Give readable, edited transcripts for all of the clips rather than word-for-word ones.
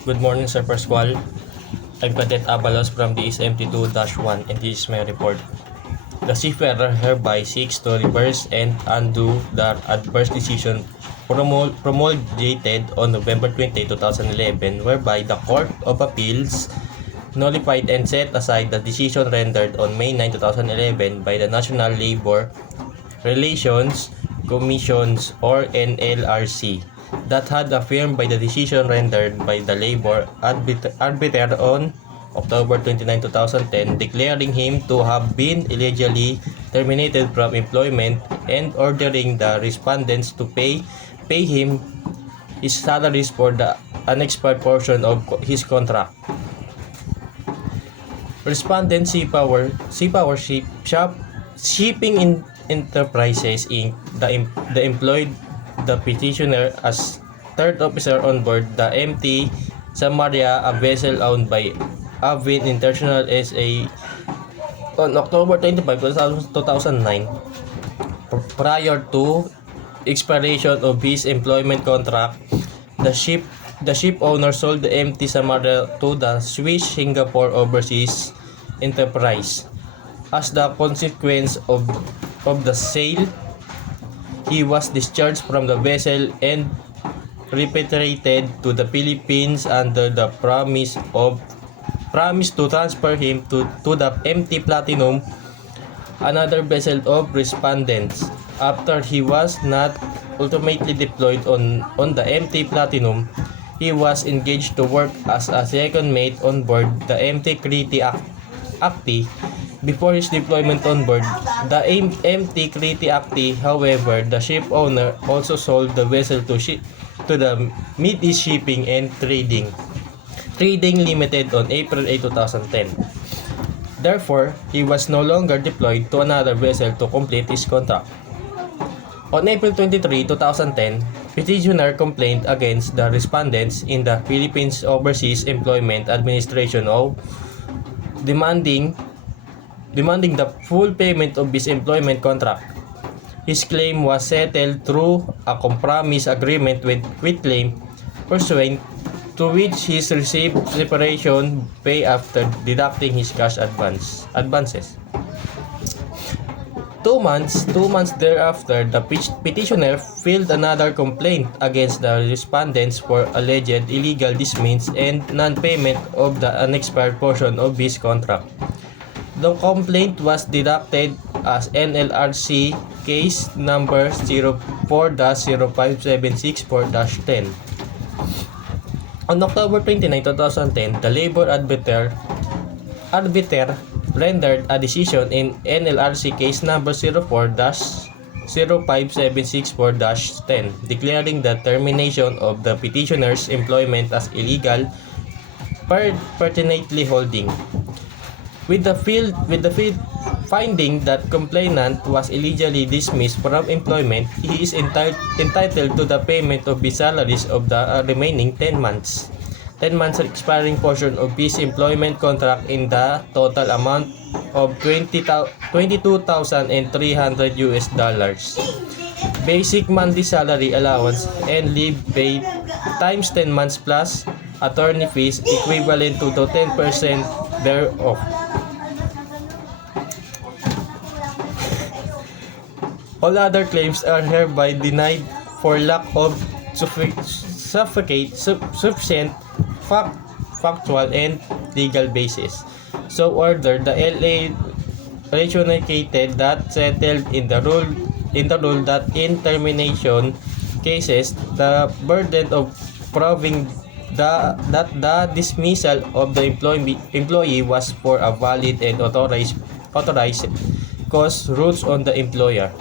Good morning, Sir Pascual. I'm Cadet Abalos from the SMT2-1 and this is my report. The seafarer hereby seeks to reverse and undo the adverse decision promulgated on November 20, 2011 whereby the Court of Appeals nullified and set aside the decision rendered on May 9, 2011 by the National Labor Relations Commissions or NLRC that had affirmed by the decision rendered by the labor arbiter on October 29, 2010 declaring him to have been illegally terminated from employment and ordering the respondents to pay him his salaries for the unexpired portion of his contract. Respondent Seapower Shipping Enterprises Inc. The employed the petitioner as third officer on board the MT Samaria, a vessel owned by Avin International SA on October 25, 2009. Prior to expiration of his employment contract, the ship owner sold the MT Samaria to the Swiss Singapore Overseas Enterprise. As the consequence of the sale, he was discharged from the vessel and repatriated to the Philippines under the promise to transfer him to the MT Platinum, another vessel of respondents. After he was not ultimately deployed on the MT Platinum, he was engaged to work as a second mate on board the MT Crete Acti. Before his deployment on board the MT Crete Acti, however, the ship owner also sold the vessel to the Mid-East Shipping and Trading Limited on April 8, 2010. Therefore, he was no longer deployed to another vessel to complete his contract. On April 23, 2010, petitioner complained against the respondents in the Philippines Overseas Employment Administration of demanding the full payment of his employment contract. His claim was settled through a compromise agreement with quitclaim, pursuant to which he received separation pay after deducting his cash advances. Two months thereafter, the petitioner filed another complaint against the respondents for alleged illegal dismiss and non-payment of the unexpired portion of his contract. The complaint was deducted as NLRC case number 04-05764-10. On October 29, 2010, the labor arbiter rendered a decision in NLRC case number 04-05764-10 declaring the termination of the petitioner's employment as illegal pertinently holding. With the finding that complainant was illegally dismissed from employment, he is entitled to the payment of his salaries of the remaining 10 months expiring portion of his employment contract in the total amount of $22,300. Basic monthly salary allowance and leave paid times 10 months plus attorney fees equivalent to the 10% thereof. All other claims are hereby denied for lack of sufficient factual and legal basis. So ordered, the LA reunified that settled in the rule that in termination cases, the burden of proving that the dismissal of the employee was for a valid and authorized cause rules on the employer.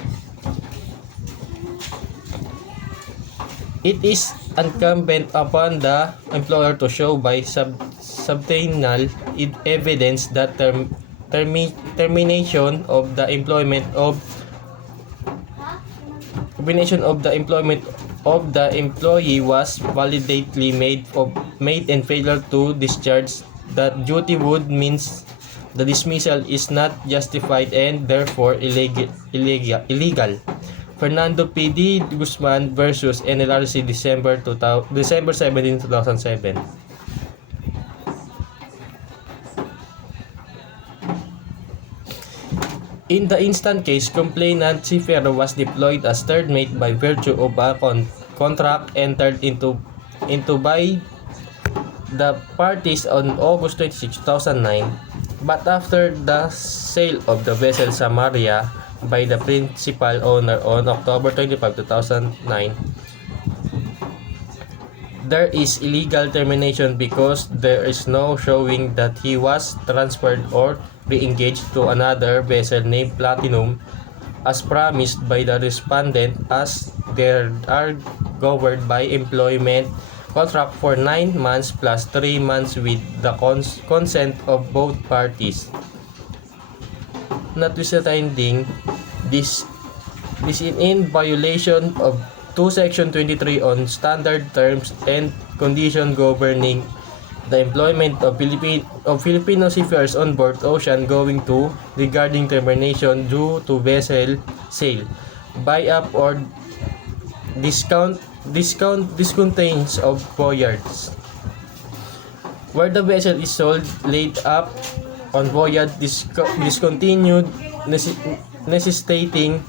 It is incumbent upon the employer to show by substantial evidence that termination of the employment of the employee was validly made and failure to discharge that duty would means the dismissal is not justified and therefore illegal. Fernando P. D. Guzman versus NLRC December 17, 2007. In the instant case, complainant seafarer was deployed as third mate by virtue of a contract entered into by the parties on August 26, 2009, but after the sale of the vessel Samaria by the principal owner on October 25, 2009, there is illegal termination because there is no showing that he was transferred or re-engaged to another vessel named Platinum as promised by the respondent, as they are governed by employment contract for 9 months plus 3 months with the consent of both parties. Notwithstanding, this is in violation of Section 23 on standard terms and conditions governing the employment of Filipino seafarers on board ocean going to regarding termination due to vessel sale, buy-up or discontinuance of voyages. Where the vessel is sold, laid up on voyage discontinued, necessitating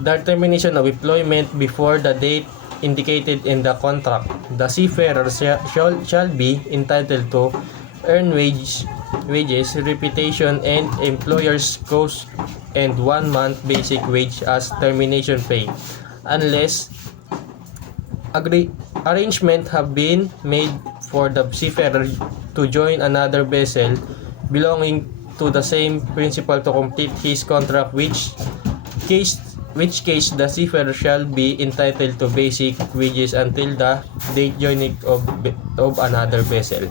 the termination of employment before the date indicated in the contract, the seafarer shall be entitled to earn wages, reputation, and employer's cost and 1 month basic wage as termination pay, unless arrangement have been made for the seafarer to join another vessel belonging to the same principal to complete his contract, which case the seafarer shall be entitled to basic wages until the date joining of another vessel.